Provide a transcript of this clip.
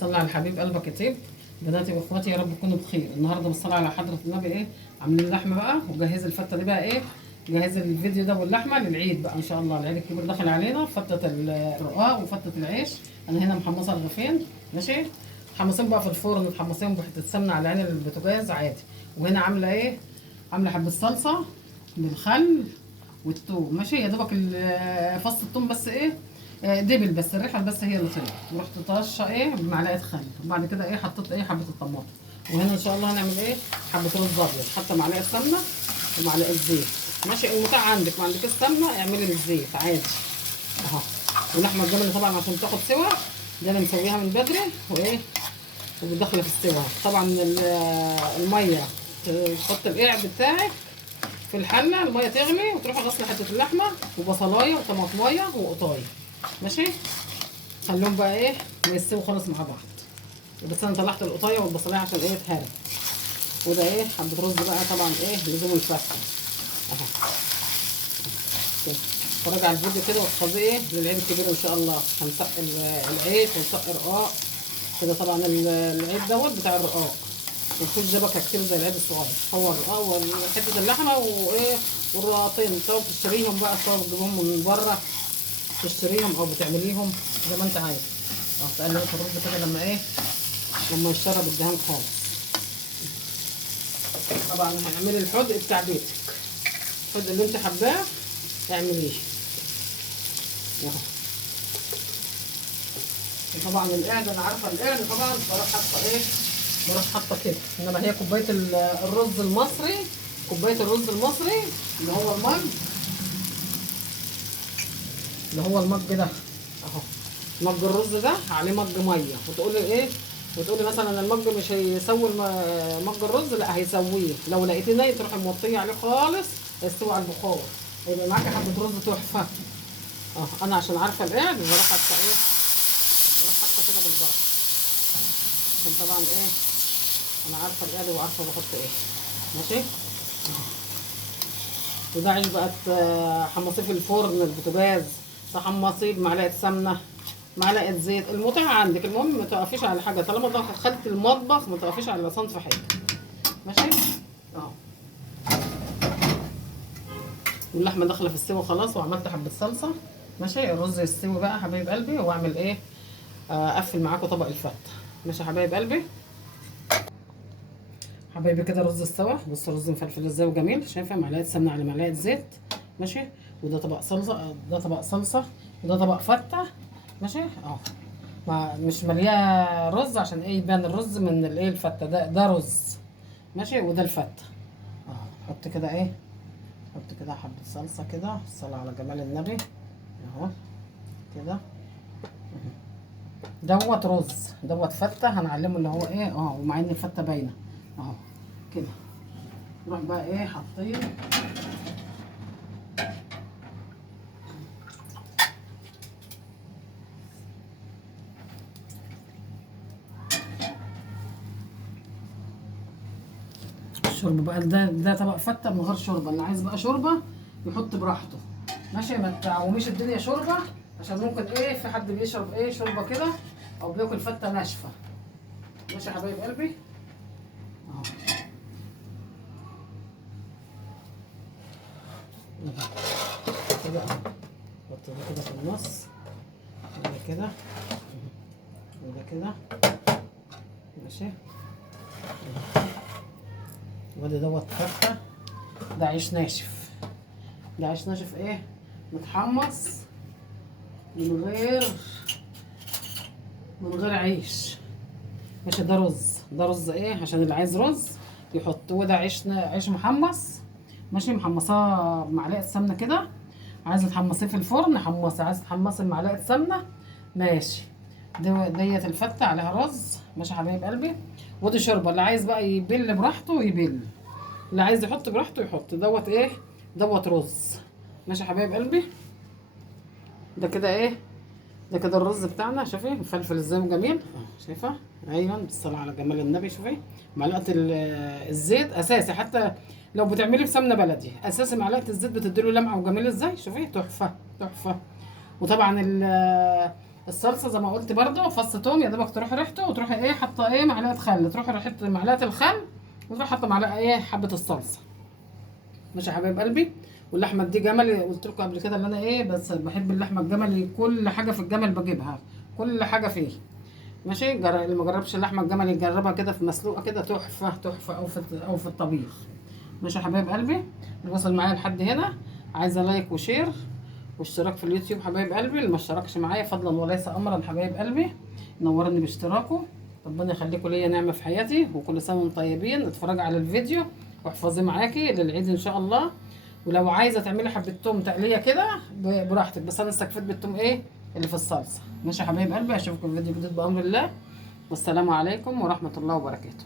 صلي على الحبيب قلبك يطيب. بناتي واخواتي يا رب تكونوا بخير. النهارده بالصلاه على حضره النبي عاملين اللحمه بقى، وجهز الفته دي بقى جهز الفيديو ده واللحمه للعيد بقى ان شاء الله. العيد الكبير داخل علينا، فتة الرقاق وفتة العيش. انا هنا محمصه رغيفين ماشي، محمصين بقى في الفرن، متحمصين بحته سمنه على عين البوتاجاز عادي. وهنا عامله عامله حبه صلصه بالخل والثوم ماشي. يا دوبك فص الثوم بس دبل بس، الريحه بس هي اللي طلعت. ورحت طرشه بمعلقه خل، وبعد كده حطيت حبه الطماطم. وهنا ان شاء الله هنعمل حبه رز ابيض، حتى معلقه سمنه ومعلقه زيت ماشي. المتاح عندك، ما عندكش السمنه اعملي بالزيت عادي اهو. واللحمه الجملي طبعا عشان تاخد سوا، ده انا مسويها من بدري وبدخله في السوا. طبعا الميه تحط القاع بتاعك في الحله، الميه تغلي وتروحي غسله حته اللحمه وبصلايه وطماطمايه وقطايه ماشي. خليهم بقى يستووا خالص مع بعض. بس انا طلعت القطايه والبصلايه عشان اتهرى. وده حبه رز بقى طبعا لزوم الفتة اهو. اتفرجي على الفيديو كده واحفظيه للعيد الكبير ان شاء الله. هنسقي العيش ونسقي رقاق كده. طبعا العيد بتاع الرقاق، مفيش دبكه كتير زي العيد الصغير. هو الرقاق وحته اللحمه والرقاقين، سواء بتشتريهم بقى سواء بتجيبهم من بره، تشتريهم او بتعمليهم زي ما انت عايز. تقلبي في الرز كده لما يشرب الدهان خالص. طبعا هعملي الحدق بتاع بيتك، الحدق اللي انت حباه اعمليه اهو. وطبعا القعده انا عارفه القعده طبعا بروح حاطه كده. انما هي كوبايه الرز المصري، كوبايه الرز المصري اللي هو المج ده اهو. مج الرز ده عليه مج ميه، وتقولي مثلا المج مش هيسوي مج الرز، لا هيسويه. لو لقيتيه ني تروحي موطيه عليه خالص يستوي على البخار، يبقى معاكي حبه رز تحفه. انا عشان عارفه القعد بروح حاطه كده بالبركه، عشان طبعا انا عارفه القعد وعارفه بحط ماشي. وده عيش بقى تحمصيه في الفرن البوتاجاز، تحمصيه بمعلقه سمنه معلقه زيت، المتاح عندك. المهم ما تقفيش على حاجه، طالما دخلت المطبخ ما تقفيش على صنف حاجه ماشي اهو. واللحمه داخله في السوا خلاص، وعملت حبه صلصه ماشي. الرز يستوي بقى حبايب قلبي، واعمل اقفل معاكم طبق الفته ماشي حبايب قلبي. حبايبي كده الرز استوى. بص الرز مفلفل ازاي وجميل، شايفه؟ معلقه سمنه على معلقه زيت ماشي. وده طبق صلصه، ده طبق صلصه، وده طبق فته ماشي اهو. مش ملياه رز عشان يبان الرز من الفته. ده رز ماشي، وده الفته اهو. حط كده حط كده حبه صلصه كده، الصلاه على جمال النبي اهو كده. رز فته هنعلمه اللي هو ومع ان الفته باينه اهو كده. نروح بقى حاطين الشوربه بقى. ده طبق فته من غير شوربه، اللي عايز بقى شوربه يحط براحته ماشي. ما تعوميش الدنيا شوربه، عشان ممكن في حد بيشرب شوربه كده او بياكل فته ناشفه ماشي يا حبايب قلبي اهو. كده حط ده كده في النص، وده كده وده كده ماشي. وده فته. ده عيش ناشف، ده عيش ناشف متحمص من غير عيش ماشي. ده رز عشان اللي عايز رز يحط. وده عيش محمص ماشي، محمصاه بمعلقه سمنه كده. عايزه تحمصيه في الفرن حمصي، عايزه تحمصي بمعلقه سمنه ماشي. ديت الفته عليها رز ماشي يا حبايب قلبي. ودي شوربه، اللي عايز بقى يبل براحته يبل، اللي عايز يحط براحته يحط. دوت رز ماشي يا حبايب قلبي. ده كده ده كده الرز بتاعنا. شوفي مفلفل ازاي وجميل شايفه؟ ايوه بالصلاه على جمال النبي. شوفي معلقه الزيت اساسي، حتى لو بتعملي بسمنه بلدي اساسي معلقه الزيت بتديله لمعه وجميل ازاي. شوفي تحفه تحفه. وطبعا الصلصه زي ما قلت برده فص توم يا دوبك تروحي ريحته، وتروحي ايه حاطه ايه معلقه خل، تروحي ريحه معلقه الخل، وتروحي حاطه معلقه ايه حبه الصلصه. ماشي يا حبايب قلبي. واللحمه دي جملي، قلت لكم قبل كده ان انا ايه بس بحب اللحمه الجملي، كل حاجه في الجمل بجيبها، كل حاجه فيه. ماشي. اللي ما جربش اللحمه الجملي يجربها كده في مسلوقه كده تحفه تحفه، او في الطبيخ. ماشي يا حبايب قلبي. اللي وصل معايا لحد هنا عايزه لايك وشير واشتراك في اليوتيوب حبايب قلبي. اللي ما اشتركش معايا فضلا وليس امرا حبايب قلبي نورني باشتراكه. ربنا يخليكم ليا نعمه في حياتي، وكل سنه وانتم طيبين. اتفرجي على الفيديو واحفظيه معاكي للعيد ان شاء الله. ولو عايزه تعملي حبه توم تقليه كده براحتك، بس انا استكفيت بالتوم ايه اللي في الصلصه. ماشي يا حبايب قلبي. اشوفكم في فيديو جديد بامر الله، والسلام عليكم ورحمه الله وبركاته.